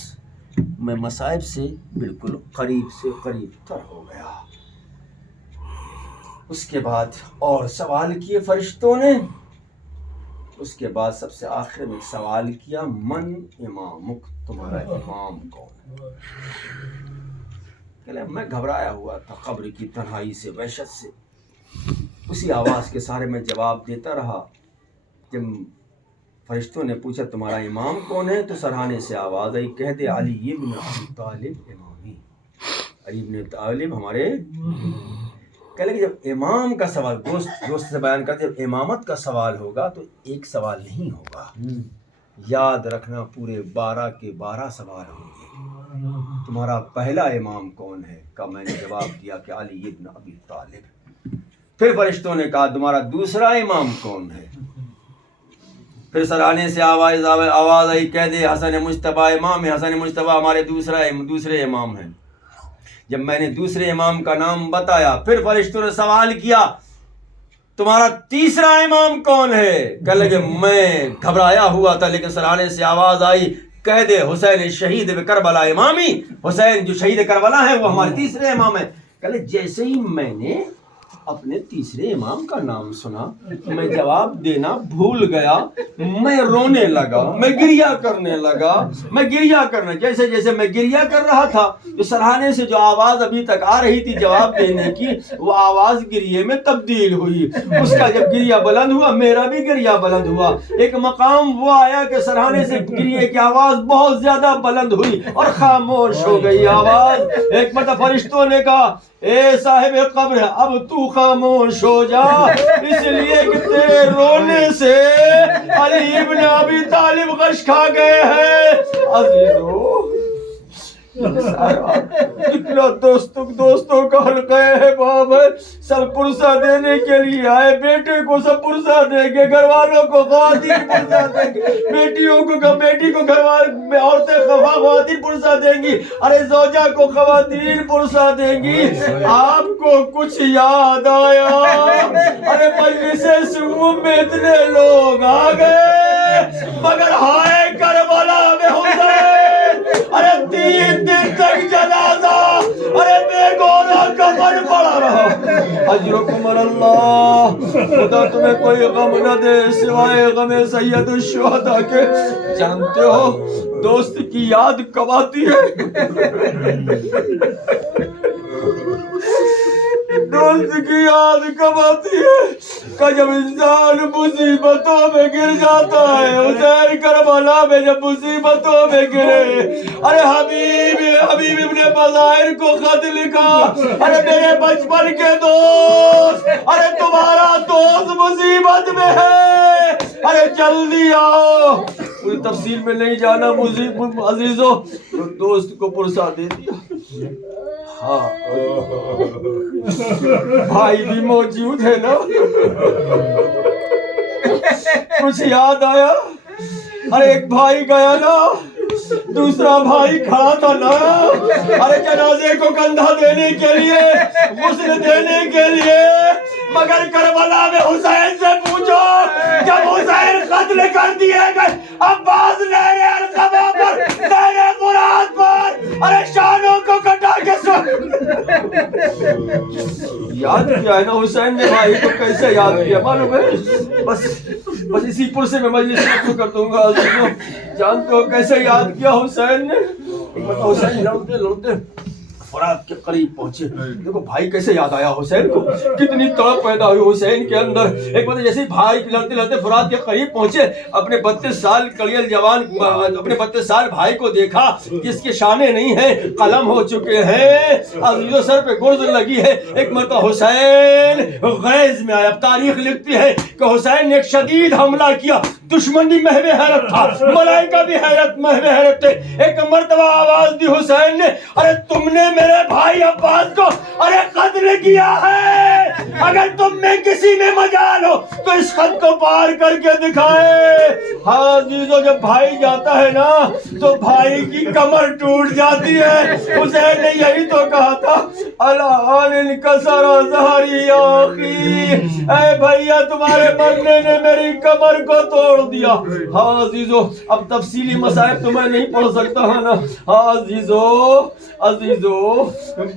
میں مصائب سے بالکل قریب سے قریب تر ہو گیا. اس کے بعد اور سوال کیے فرشتوں نے. اس کے بعد سب سے آخر میں سوال کیا، من امامک، تمہارا امام کون ہے؟ میں گھبرایا ہوا تھا قبر کی تنہائی سے، وحشت سے. اسی آواز کے سہارے میں جواب دیتا رہا. جب فرشتوں نے پوچھا تمہارا امام کون ہے تو سرہانے سے آواز آئی، کہہ دے علی ابن ابی طالب امامی، علی ابن طالب ہمارے. کہہ لگے جب امام کا سوال دوست سے بیان کرتے، جب امامت کا سوال ہوگا تو ایک سوال نہیں ہوگا، یاد رکھنا پورے 12 کے 12 سوال ہوں گے. تمہارا پہلا امام کون ہے؟ کہ میں نے جواب دیا کہ علی ابن ابی طالب. پھر فرشتوں نے کہا تمہارا دوسرا امام کون ہے؟ پھر سرہانے سے آواز آئی، کہہ دے حسن مجتبیٰ امام ہے، حسن مجتبیٰ ہمارے دوسرے امام ہیں. جب میں نے دوسرے امام کا نام بتایا پھر فرشتوں نے سوال کیا تمہارا تیسرا امام کون ہے؟ کہنے لگے میں گھبرایا ہوا تھا لیکن سرہانے سے آواز آئی، کہہ دے حسین شہید کربلا امامی، حسین جو شہید کربلا ہے وہ ہمارے تیسرے امام ہیں. کہنے جیسے ہی میں نے اپنے تیسرے امام کا نام سنا، میں جواب دینا بھول گیا، میں رونے لگا، میں گریہ کرنے لگا، میں گریہ کرنا جیسے جیسے میں گریہ کر رہا تھا تو سرہانے سے جو آواز ابھی تک آ رہی تھی جواب دینے کی، وہ آواز گریے میں تبدیل ہوئی۔ اس کا جب گریہ بلند ہوا میرا بھی گریہ بلند ہوا۔ ایک مقام وہ آیا کہ سرہانے سے گریے کی آواز بہت زیادہ بلند ہوئی اور خاموش ہو گئی آواز۔ ایک مرتبہ فرشتوں نے کہا اے صاحب قبر اب تو خاموش ہو جا، اس لیے کہ تیرے رونے سے علی ابن ابی طالب غش کھا گئے ہیں۔ عزیزو اتنا دوستوں کا حلقہ ہے باب ہے، سب پرسہ دینے کے لیے آئے، بیٹے کو سب پرسہ دیں گے، گھر والوں کو خواتین پرسہ دیں گے، بیٹی کو گھر والے عورتیں خواتین پرسہ دیں گی، ارے زوجہ کو خواتین پرسہ دیں گی۔ آپ کو کچھ یاد آیا؟ ارے مجلس سموم میں اتنے لوگ آ گئے مگر ہائے کربلا میں حسین، ارے 3 دن تک جنازہ ارے بے گولا کفن پڑا رہا۔ اجرکم اللہ، خدا تمہیں کوئی غم نہ دے سوائے غم سید الشہداء کے۔ جانتے ہو دوست کی یاد کب آتی ہے؟ دوست کی یاد کب آتی ہے کہ جب انسان مصیبتوں میں گر جاتا ہے۔ حسین کربلا میں جب مصیبتوں میں گرے، ارے حبیب ابن مظاہر کو خط لکھا، ارے میرے بچپن کے دوست، ارے تمہارا دوست مصیبت میں ہے، ارے جلدی آؤ۔ پوری تفصیل میں نہیں جانا عزیزو، دوست کو پرسہ دے دیا۔ ہاں بھائی بھی موجود ہے نا، کچھ یاد آیا؟ ارے ایک بھائی گیا نا، دوسرا بھائی کھڑا تھا نا، ارے جنازے کو کندھا دینے کے لیے، غسل دینے کے لیے، مگر کربلا میں حسین سے پوچھو جب حسین قتل کر دیے گئے، عباس نہر القبا پر، نہر فرات پر، ارے شانوں کو کٹا کے یاد کیا ہے نا حسین نے بھائی کو کیسے یاد کیا معلوم ہے؟ بس اسی پرسے میں مجلس شروع کر دوں گا۔ جانتے ہو کیسے یاد کیا حسین نے؟ حسین لڑتے فرات کے قریب پہنچے، دیکھو بھائی کیسے یاد آیا حسین کو، کتنی تڑپ پیدا ہوئی حسین کے اندر۔ ایک بار جیسے بھائی لڑتے لڑتے فرات کے قریب پہنچے، اپنے 32 سال کڑیل جوان اپنے 32 سال بھائی کو دیکھا جس کے شانے نہیں ہیں، قلم ہو چکے ہیں، عزیزو سر پہ گرز لگی ہے۔ ایک مرتبہ حسین غیظ میں آیا، تاریخ لکھتی ہے کہ حسین نے ایک شدید حملہ کیا، دشمن بھی محو حیرت تھا، ملائکہ بھی محو حیرت تھے۔ ایک مرتبہ آواز دی حسین نے، ارے تم نے میرے بھائی عباس کو ارے قتل کیا ہے، اگر تم میں کسی میں مجال ہو تو اس خط کو پار کر کے دکھائے۔ ہاں عزیزو جب بھائی جاتا ہے نا تو بھائی کی کمر ٹوٹ جاتی ہے۔ حسین نے یہی تو کہا تھا، الآن انکسر ظہری آخی، اے بھیا تمہارے مرنے نے میری کمر کو توڑ دیا۔ ہاں عزیزو اب تفصیلی مسائل تو میں نہیں پڑھ سکتا ہے نا۔ ہاں عزیزو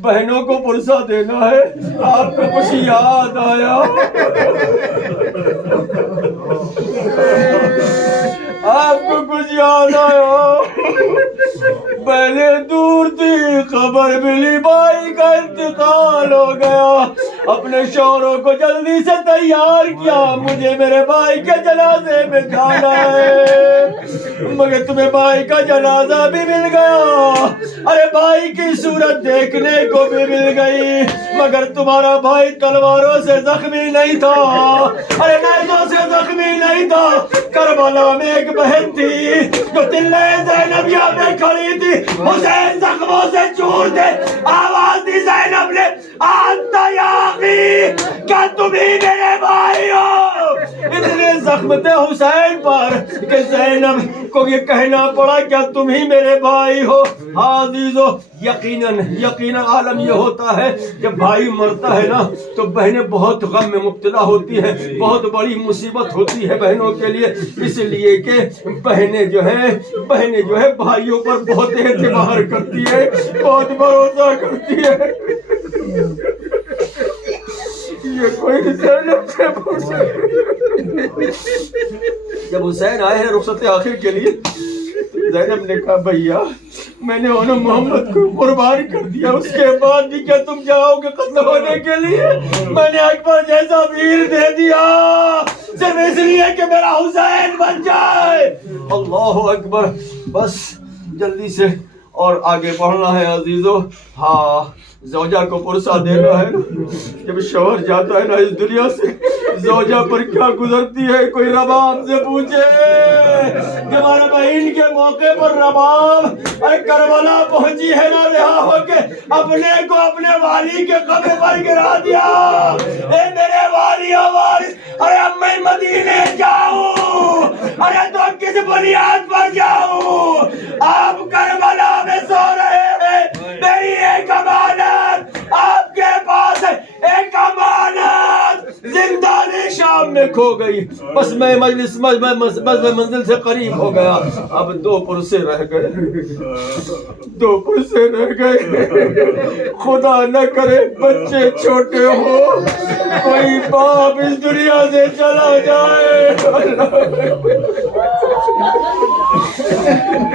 بہنوں کو پرسہ دینا ہے، آپ کو کچھ یاد آیا؟ آپ کو کچھ یاد آیا؟ پہلے دور تھی خبر ملی بھائی کا انتقال ہو گیا، اپنے شوہروں کو جلدی سے تیار کیا، مجھے میرے بھائی کے جنازے میں جانا ہے، مگر تمہیں بھائی کا جنازہ بھی مل گیا، ارے بھائی کی صورت دیکھنے کو بھی مل گئی، مگر تمہارا بھائی تلواروں سے زخمی نہیں تھا، ارے نیزوں سے زخمی نہیں تھا۔ کربلا میں ایک بہن تھی جو تلے زینبیہ میں کھڑی تھی، حسین زخموں سے چور تھے، آواز دی زینب نے، آنتا یا اخی، کیا تم ہی میرے بھائی ہو؟ اتنے زخم تھے حسین پر کہ زینب کو یہ کہنا پڑا کیا تم ہی میرے بھائی ہو۔ ہاں عزیزو یقیناً عالم یہ ہوتا ہے جب بھائی مرتا ہے نا تو بہنیں بہت غم میں مبتلا ہوتی ہے، بہت بڑی مصیبت ہوتی ہے بہنوں کے لیے، اس لیے کہ بہنیں جو ہے بھائیوں پر بہت اعتبار کرتی ہے، بہت بھروسہ کرتی ہے۔ یہ کوئی زینب سے پوچھے. جب حسین آئے ہیں رخصت آخر کے لیے زینب نے کہا بھیا میں نے انہیں محمد کو قربان کر دیا, اس کے بعد بھی کیا تم جاؤ گے قتل ہونے کے لیے؟ میں نے اکبر جیسا ویر دے دیا صرف اس لیے کہ میرا حسین بن جائے. اللہ اکبر. بس جلدی سے اور آگے بڑھنا ہے عزیزو. ہاں زوجہ کو پرسہ دینا ہے. جب شوہر جاتا ہے نا اس دنیا سے زوجہ پر کیا گزرتی ہے کوئی رباب سے پوچھے. جب ہمارے بہن کے موقع پر رباب ارے کربلا پہنچی ہے نا رہا ہو کے اپنے کو اپنے والی کے قبر پر گرا دیا. اے میرے والی وارث ارے اب میں مدینے جاؤں ارے تو کس بنیاد پر جاؤں؟ آپ کربلا میں سو رہے ہیں, میری ایک امانت آپ کے پاس ہے, ایک امانت زندان شام میں کھو گئی. بس میں منزل سے قریب ہو گیا. اب 2 پرسے رہ گئے, 2 پرسے رہ گئے. خدا نہ کرے بچے چھوٹے ہو, کوئی باپ اس دنیا سے چلا جائے.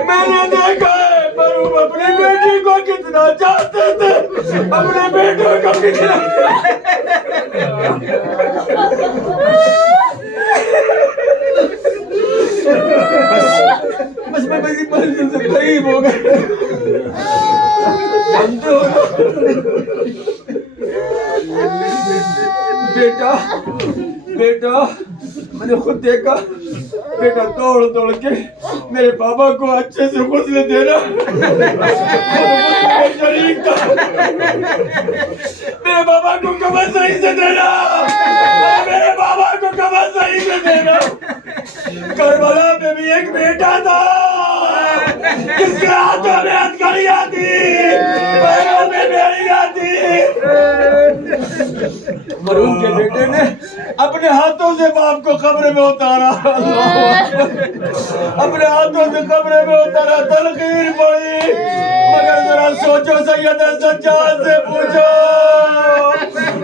میں نے دیکھا ہے مرحوم اپنی بیٹی کو کتنا چاہتے تھے, اپنے بیٹوں کو کتنا بس میں میری منزل سے قریب ہو گیا. جانتے ہو بیٹا بیٹا میں نے خود دیکھا بیٹا دوڑ دوڑ کے میرے بابا کو اچھے سے غسل دینا شریک تھا. میرے بابا کو کمر صحیح سے دینا, میرے بابا کو کمر صحیح سے دینا. کربلا میں بھی ایک بیٹا تھا جس کے ہاتھوں میں ہتھکڑیاں تھی, پیروں میں بیڑیاں تھی. مرحوم کے بیٹے نے اپنے ہاتھوں سے باپ کو قبر میں اتارا, اپنے ہاتھوں سے قبر میں اتارا. تلخیر پڑی مگر ذرا سوچو سید سجاد سے پوچھو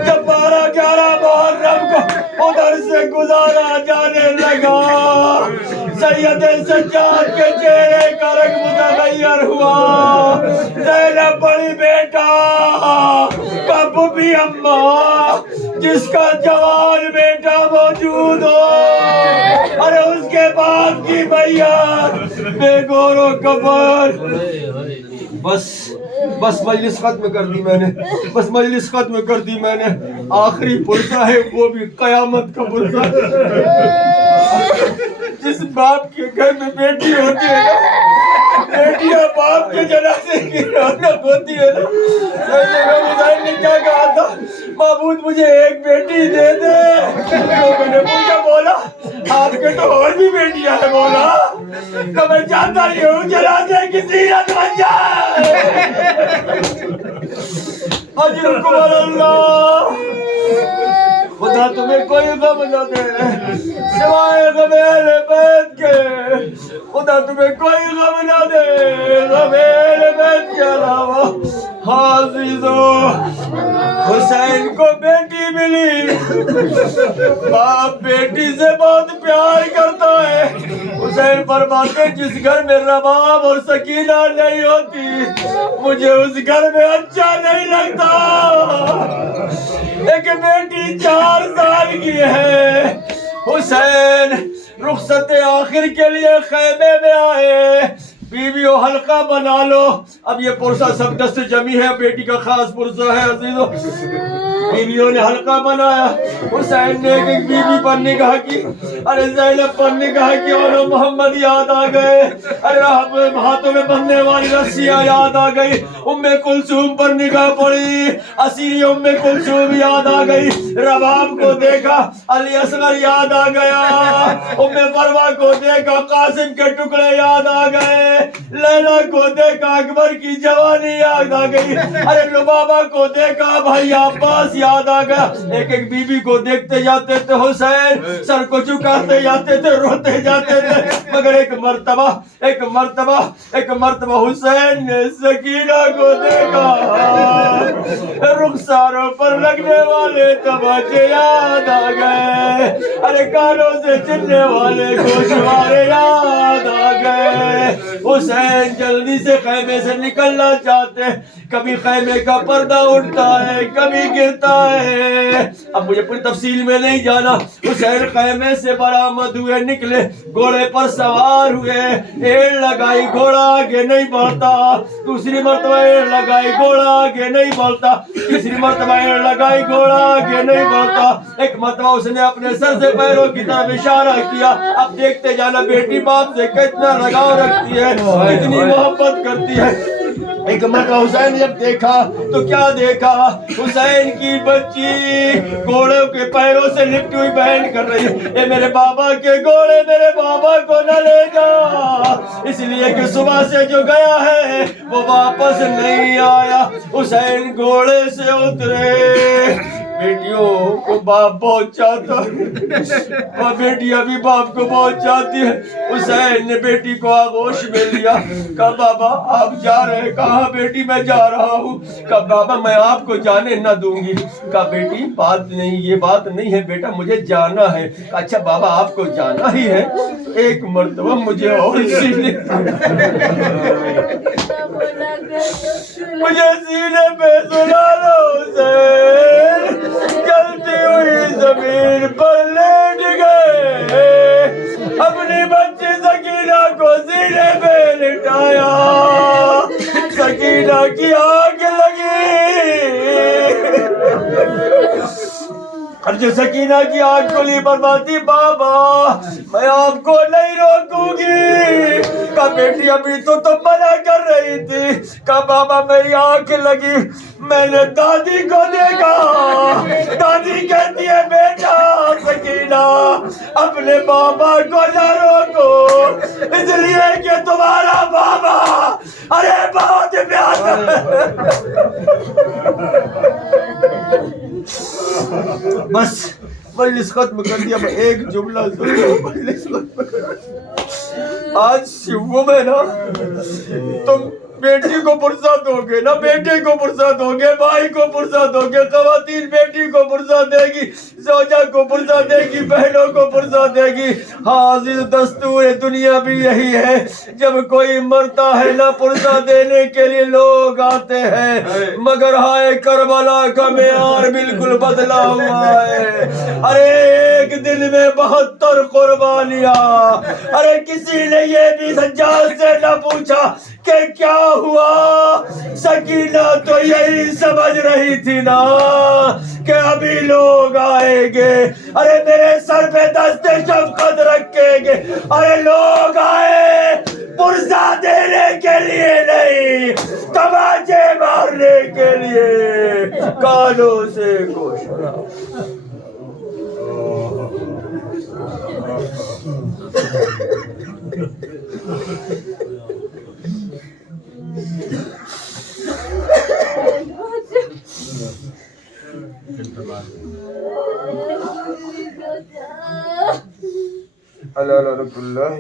جب 12-11 محرم کو ادھر سے گزارا جانے لگا سید سجاد کے چہرے کا رنگ متغیر ہوا. زینب بڑی بیٹا کب بھی اماں جس کا جوان بیٹا موجود ہو ارے اس کے باپ کی بیعت بے گور و کفر. بس مجلس ختم کر دی میں نے, بس مجلس ختم کر دی میں نے. آخری پرسہ ہے وہ بھی قیامت کا پرسہ. جس باپ کے گھر میں بیٹی ہوتی ہے نا, بیٹیاں باپ کے جنازے کی رونق ہوتی ہے نا. حسین نے کیا کہا تھا, معبود مجھے ایک بیٹی دے دے. تو میں نے پوچھا مولا آپ کے تو اور بھی بیٹیاں ہیں مولا, تو میں چاہتا ہی ہوں جنازے کی زینت بن جائے. اجرکم اللہ. خدا تمہیں کوئی غم نہ دے سوائے غم اہل بیت کے, خدا تمہیں کوئی غم نہ دے غم اہل بیت کے علاوہ. ہاں عزیزو حسین کو بیٹی ملی, باپ بیٹی سے بہت پیار کرتا ہے. حسین فرماتے جس گھر میں رباب اور سکینہ نہیں ہوتی مجھے اس گھر میں اچھا نہیں لگتا. ایک بیٹی 4 سال کی ہے. حسین رخصت آخر کے لیے خیمے میں آئے. بیویوں حلقہ بنا لو. اب یہ پرسہ سب دست جمی ہے, بیٹی کا خاص پرسہ ہے عزیزو. بیویوں نے حلقہ بنایا. حسین نے ایک بیوی پر نگاہ کی, ارے زینب پر نگاہ کی اور محمد یاد آ گئے. ارے ہاتھوں میں بندھنے والی رسیاں یاد آ گئی. ام کلثوم پر نگاہ پڑی, اسیری ام کلثوم یاد آ گئی. رباب کو دیکھا, علی اصغر یاد آ گیا. ام فروا کو دیکھا, قاسم کے ٹکڑے یاد آ گئے. لیلا کو دیکھا اکبر کی جوانی یاد آ گئی، ارے لبابہ کو دیکھا بھائی عباس یاد آ گیا، ایک ایک بی بی کو دیکھتے جاتے تھے حسین، سر کو جھکاتے جاتے تھے، روتے جاتے تھے، مگر ایک مرتبہ حسین نے سکینہ کو دیکھا، رخساروں پر لگنے والے تماچے یاد آ گئے، ارے کانوں سے چلنے والے گوشوارے یاد آ گئے۔ حسین جلدی سے خیمے سے نکلنا چاہتے، کبھی خیمے کا پردہ اٹھتا ہے، کبھی گرتا ہے، اب مجھے پوری تفصیل میں نہیں جانا۔ حسین خیمے سے برآمد ہوئے، نکلے، گھوڑے پر سوار ہوئے، ایڑ لگائی، گھوڑا آگے نہیں بڑھتا، دوسری مرتبہ ایڑ لگائی، گھوڑا آگے نہیں بڑھتا، تیسری مرتبہ ایڑ لگائی، گھوڑا آگے نہیں بڑھتا، ایک مرتبہ اس نے اپنے سر سے پیروں کی طرف اشارہ کیا، اب دیکھتے جانا بیٹی باپ سے کتنا لگاؤ رکھتی ہے، کتنی محبت کرتی ہے۔ ایک مرتبہ حسین جب دیکھا تو کیا دیکھا، حسین کی بچی گھوڑوں کے پیروں سے لپٹی ہوئی بہن کر رہی ہے، اے میرے بابا کے گھوڑے میرے بابا کو نہ لے جا، اس لیے کہ صبح سے جو گیا ہے وہ واپس نہیں آیا۔ حسین گھوڑے سے اترے، بیٹیوں کو باپ بہت چاہتا ہے اور بیٹیاں بھی باپ کو بہت چاہتی ہے۔ حسین نے بیٹی کو آغوش میں لیا، کہا بابا آپ جا رہے ہیں؟ کہا بیٹی میں جا رہا ہوں۔ کہا بابا میں آپ کو جانے نہ دوں گی۔ کہا بیٹی بات نہیں، یہ بات نہیں ہے بیٹا، مجھے جانا ہے۔ کہا اچھا بابا آپ کو جانا ہی ہے، ایک مرتبہ مجھے اور سینے پہ سنا لو حسین، چلتی ہوئی زمین پر لیٹ گئے، اپنی بچی سکینہ کو سینے پہ لٹایا، سکینہ کی آنکھ لگی، اور جو سکینہ کی آنکھ کھلی بربادی، بابا میں آپ کو نہیں روکوں گی۔ کہا بیٹی ابھی تو تم منع کر رہی تھی۔ کہا بابا میری آنکھ لگی، میں نے دادی کو دیکھا، دادی کہتی ہے بیٹا سکینہ اپنے بابا کو نہ روکو، اس لیے کہ تمہارا بابا ارے بہت پیار بس مجلس ختم کر دیا۔ میں ایک جملہ مجلس ختم کر، آج شیو میں نا تم بیٹی کو فرصت ہوگے نا، بیٹے کو فرصت ہوگے، بھائی کو فرصت ہوگے، خواتین بیٹی کو فرصت دے گی، زوجہ کو فرصت دے گی، بہنوں کو فرصت دے گی۔ ہاں عزیز دستور دنیا بھی یہی ہے، جب کوئی مرتا ہے نہ فرصت دینے کے لیے لوگ آتے ہیں، مگر ہائے کربلا کا معیار بالکل بدلا ہوا ہے۔ ارے ایک دن میں 72 قربانیاں، ارے کسی نے یہ بھی سجاد سے نہ پوچھا کہ کیا ہوا؟ سکینہ تو یہی سمجھ رہی تھی نا کہ ابھی لوگ آئیں گے، ارے میرے سر پہ دست شفقت رکھیں گے، ارے لوگ آئے پرزہ دینے کے لیے نہیں، تماچے مارنے کے لیے، کانوں سے گوشوارا۔ اللہ رب اللہ